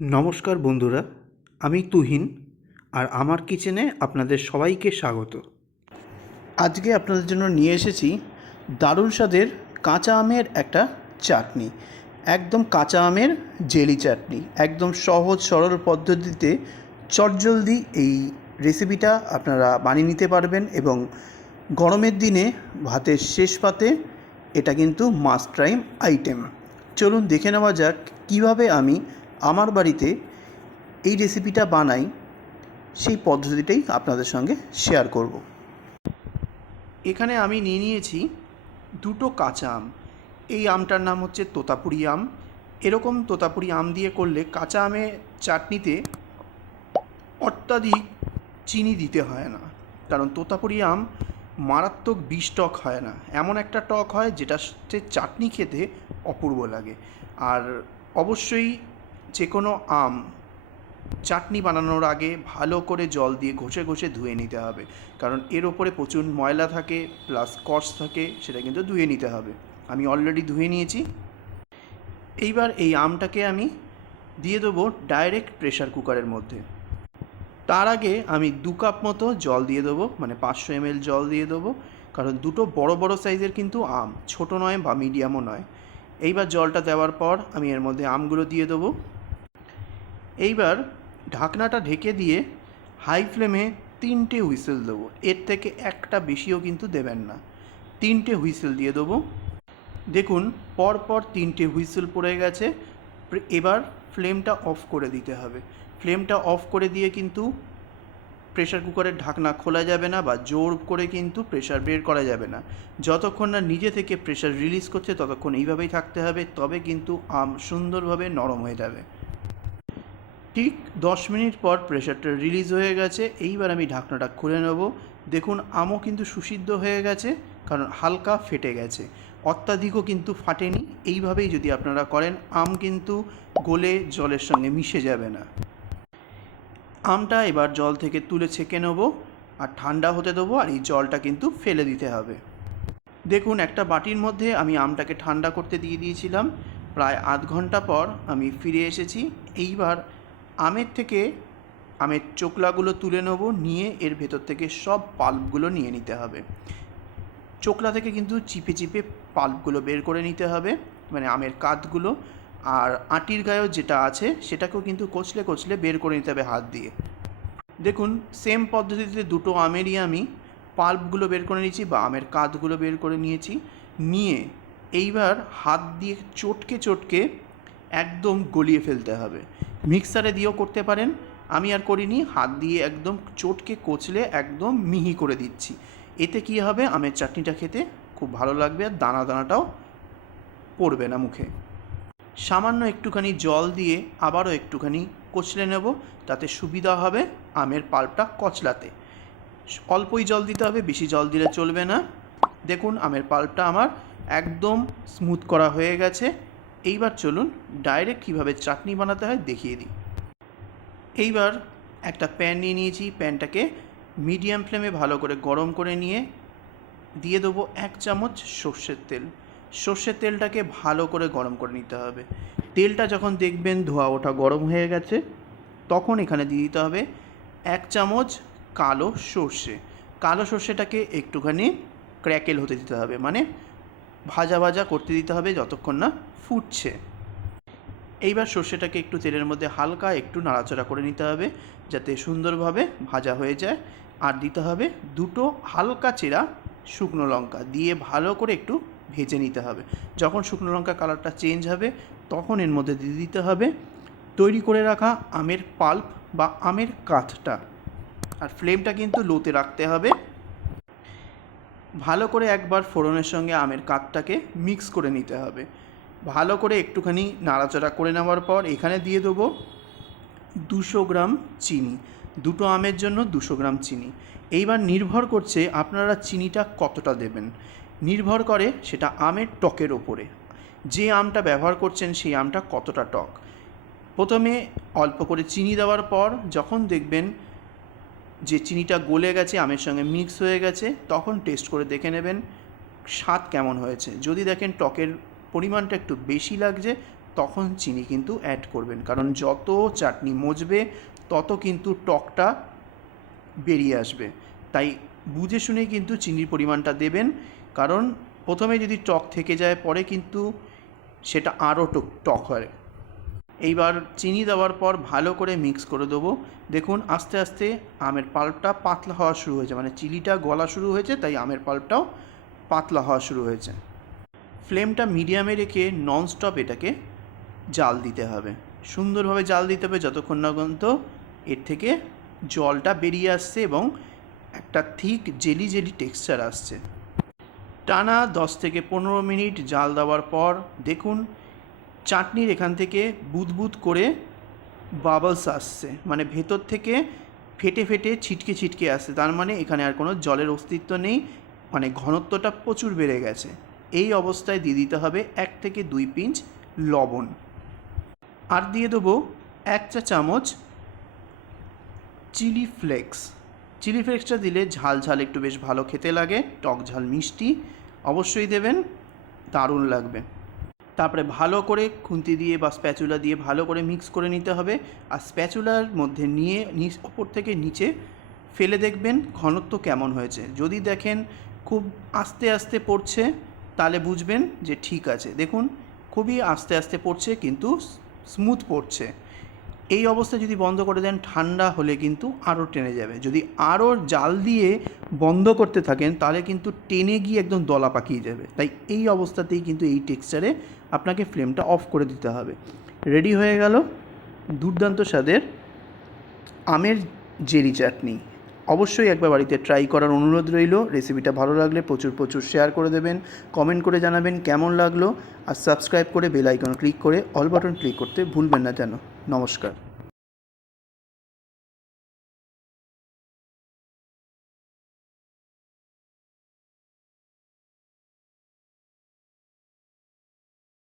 নমস্কার বন্ধুরা, আমি তুহিন আর আমার কিচেনে আপনাদের সবাইকে স্বাগত। আজকে আপনাদের জন্য নিয়ে এসেছি দারুণ স্বাদের কাঁচা আমের একটা চাটনি। একদম কাঁচা আমের জেলি চাটনি, একদম সহজ সরল পদ্ধতিতে চটজলদি এই রেসিপিটা আপনারা বানিয়ে নিতে পারবেন এবং গরমের দিনে ভাতের শেষ পাতে এটা কিন্তু মাস্ট ট্রাই আইটেম। চলুন দেখে নেওয়া যাক কীভাবে আমি আমার বাড়িতে এই রেসিপিটা বানাই, সেই পদ্ধতিটাই আপনাদের সঙ্গে শেয়ার করব। এখানে আমি নিয়ে নিয়েছি দুটো কাঁচা আম। এই আমটার নাম হচ্ছে তোতাপুরি আম। এরকম তোতাপুরি আম দিয়ে করলে কাঁচা আমের চাটনিতে অত্যাধিক চিনি দিতে হয় না, কারণ তোতাপুরি আম মারাত্মক বিষ টক হয় না, এমন একটা টক হয় যেটা চাটনি খেতে অপূর্ব লাগে। আর অবশ্যই যে কোনো আম চাটনি বানানোর আগে ভালো করে জল দিয়ে ঘষে ঘষে ধুয়ে নিতে হবে, কারণ এর ওপরে প্রচুর ময়লা থাকে প্লাস কষ থাকে, সেটা কিন্তু ধুয়ে নিতে হবে। আমি অলরেডি ধুয়ে নিয়েছি। এইবার এই আমটাকে আমি দিয়ে দেবো ডাইরেক্ট প্রেশার কুকারের মধ্যে। তার আগে আমি 2 কাপ মতো জল দিয়ে দেবো, মানে 500 ml জল দিয়ে দেবো, কারণ দুটো বড় বড় সাইজের কিন্তু আম, ছোট নয় বা মিডিয়ামও নয়। এইবার জলটা দেওয়ার পর আমি এর মধ্যে আমগুলো দিয়ে দেবো। এইবার ঢাকনাটা ঢেকে দিয়ে হাই ফ্লেমে 3টে হুইসেল দেবো, এর থেকে একটা বেশিও কিন্তু দেবেন না। 3টে হুইসেল দিয়ে দেবো। দেখুন পরপর 3টে হুইসেল পড়ে গেছে। এবার ফ্লেমটা অফ করে দিতে হবে। ফ্লেমটা অফ করে দিয়ে কিন্তু প্রেশার কুকারের ঢাকনা খোলা যাবে না বা জোর করে কিন্তু প্রেশার বের করা যাবে না। যতক্ষণ না নিজে থেকে প্রেশার রিলিজ করছে ততক্ষণ এইভাবেই থাকতে হবে, তবে কিন্তু আম সুন্দরভাবে নরম হয়ে যাবে। ঠিক 10 মিনিট পর প্রেশারটা রিলিজ হয়ে গেছে। এইবার আমি ঢাকনাটা খুলে নেব। দেখুন আমও কিন্তু সুসিদ্ধ হয়ে গেছে, কারণ হালকা ফেটে গেছে, অত্যাধিকও কিন্তু ফাটেনি। এইভাবেই যদি আপনারা করেন আম কিন্তু গলে জলের সঙ্গে মিশে যাবে না। আমটা এবার জল থেকে তুলে ছেঁকে নেবো আর ঠান্ডা হতে দেবো, আর এই জলটা কিন্তু ফেলে দিতে হবে। দেখুন একটা বাটির মধ্যে আমি আমটাকে ঠান্ডা করতে দিয়ে দিয়েছিলাম। প্রায় আধ ঘন্টা পর আমি ফিরে এসেছি। এইবার আমের চোকলাগুলো তুলে নেব, নিয়ে এর ভেতর থেকে সব পাল্পগুলো নিয়ে নিতে হবে। চোকলা থেকে কিন্তু চিপে চিপে পাল্পগুলো বের করে নিতে হবে, মানে আমের কাতগুলো। আর আটির গায়েও যেটা আছে সেটাকেও কিন্তু কচলে কচলে বের করে নিতে হবে হাত দিয়ে। দেখুন সেম পদ্ধতিতে দুটো আমেরই আমি পাল্পগুলো বের করে নিয়েছি বা আমের কাতগুলো বের করে নিয়েছি। নিয়ে এইবার হাত দিয়ে চটকে চটকে একদম গলিয়ে ফেলতে হবে। মিক্সারে দিয়েও করতে পারেন, আমি আর করিনি, হাত দিয়ে একদম চটকে কচলে একদম মিহি করে দিচ্ছি। এতে কী হবে, আমের চাটনিটা খেতে খুব ভালো লাগবে আর দানা দানাটাও পড়বে না মুখে। সামান্য একটুখানি জল দিয়ে আবারও একটুখানি কচলে নেব, তাতে সুবিধা হবে আমের পাল্পটা কচলাতে। অল্পই জল দিতে হবে, বেশি জল দিলে চলবে না। দেখুন আমের পাল্পটা আমার একদম স্মুথ করা হয়ে গেছে। এইবার চলুন ডাইরেক্ট কীভাবে চাটনি বানাতে হয় দেখিয়ে দিই। এইবার একটা প্যান নিয়ে নিয়েছি, প্যানটাকে মিডিয়াম ফ্লেমে ভালো করে গরম করে নিয়ে দিয়ে দেবো 1 চামচ সর্ষের তেল। সর্ষের তেলটাকে ভালো করে গরম করে নিতে হবে। তেলটা যখন দেখবেন ধোয়া ওঠা গরম হয়ে গেছে, তখন এখানে দিয়ে দিতে হবে 1 চামচ কালো সর্ষে। কালো সর্ষেটাকে একটুখানি ক্র্যাকেল হতে দিতে হবে, মানে ভাজা ভাজা করতে দিতে হবে যতক্ষণ না ফুটছে। এইবার সর্ষেটাকে একটু তেলের মধ্যে হালকা একটু নাড়াচাড়া করে নিতে হবে যাতে সুন্দরভাবে ভাজা হয়ে যায়। আর দিতে হবে দুটো হালকা চেরা শুকনো লঙ্কা, দিয়ে ভালো করে একটু ভেজে নিতে হবে। যখন শুকনো লঙ্কা কালারটা চেঞ্জ হবে তখন এর মধ্যে দিয়ে দিতে হবে তৈরি করে রাখা আমের পাল্প বা আমের কাঠটা। আর ফ্লেমটা কিন্তু লোতে রাখতে হবে। ভালো করে একবার ফোড়নের সঙ্গে আমের কাঠটাকে মিক্স করে নিতে হবে। ভালো করে একটুখানি নাড়াচাড়া করে নেওয়ার পর এখানে দিয়ে দেবো 200 গ্রাম চিনি। দুটো আমের জন্য 200 গ্রাম চিনি। এইবার নির্ভর করছে আপনারা চিনিটা কতটা দেবেন, নির্ভর করে সেটা আমের টকের ওপরে, যে আমটা ব্যবহার করছেন সেই আমটা কতটা টক। প্রথমে অল্প করে চিনি দেওয়ার পর যখন দেখবেন যে চিনিটা গলে গেছে, আমের সঙ্গে মিক্স হয়ে গেছে, তখন টেস্ট করে দেখে নেবেন স্বাদ কেমন হয়েছে। যদি দেখেন টকের পরিমাণটা একটু বেশি লাগছে তখন চিনি কিন্তু অ্যাড করবেন, কারণ যত চাটনি মজবে তত কিন্তু টকটা বেরিয়ে আসবে। তাই বুঝে শুনে কিন্তু চিনির পরিমাণটা দেবেন, কারণ প্রথমে যদি টক থেকে যায় পরে কিন্তু সেটা আরও টক হয়। এইবার চিনি দেওয়ার পর ভালো করে মিক্স করে দেবো। দেখুন আস্তে আস্তে আমের পাল্পটা পাতলা হওয়া শুরু হয়েছে, মানে চিনিটা গলা শুরু হয়েছে, তাই আমের পাল্পটাও পাতলা হওয়া শুরু হয়েছে। ফ্লেমটা মিডিয়ামে রেখে ননস্টপ এটাকে জাল দিতে হবে, সুন্দরভাবে জাল দিতে হবে যতক্ষণ না পর্যন্ত এর থেকে জলটা বেরিয়ে আসছে এবং একটা থিক জেলি জেলি টেক্সচার আসছে। টানা 10 থেকে 15 মিনিট জাল দেওয়ার পর দেখুন চাটনির এখান থেকে বুদবুদ করে বাবলস আসছে, মানে ভেতর থেকে ফেটে ফেটে ছিটকে ছিটকে আসছে, তার মানে এখানে আর কোনো জলের অস্তিত্ব নেই, মানে ঘনত্বটা প্রচুর বেড়ে গেছে। এই অবস্থায় দিয়ে দিতে হবে 1 থেকে 2 পিঞ্চ লবণ, আর দিয়ে দেবো 1 চা চামচ চিলি ফ্লেক্স। চিলি ফ্লেক্সটা দিলে ঝাল ঝাল একটু বেশ ভালো খেতে লাগে, টক ঝাল মিষ্টি অবশ্যই দেবেন, দারুণ লাগবে। তারপরে ভালো করে খুন্তি দিয়ে বা স্প্যাচুলা দিয়ে ভালো করে মিক্স করে নিতে হবে, আর স্প্যাচুলার মধ্যে নিয়ে ওপর থেকে নিচে ফেলে দেখবেন ঘনত্ব কেমন হয়েছে। যদি দেখেন খুব আস্তে আস্তে পড়ছে তাহলে বুঝবেন যে ঠিক আছে। দেখুন খুবই আস্তে আস্তে পড়ছে কিন্তু স্মুথ পড়ছে। এই অবস্থায় যদি বন্ধ করে দেন ঠান্ডা হলে কিন্তু আরও টেনে যাবে। যদি আরও জাল দিয়ে বন্ধ করতে থাকেন তাহলে কিন্তু টেনে গিয়ে একদম দলা পাকিয়ে যাবে। তাই এই অবস্থাতেই কিন্তু এই টেক্সচারে আপনাকে ফ্লেমটা অফ করে দিতে হবে। রেডি হয়ে গেল দুর্দান্ত স্বাদের আমের জেলি চাটনি। অবশ্যই একবার বাড়িতে ট্রাই করার অনুরোধ রইল। রেসিপিটা ভালো লাগলে প্রচুর প্রচুর শেয়ার করে দেবেন, কমেন্ট করে জানাবেন কেমন লাগলো, আর সাবস্ক্রাইব করে বেল আইকন ক্লিক করে অল বাটন ক্লিক করতে ভুলবেন না যেন। নমস্কার।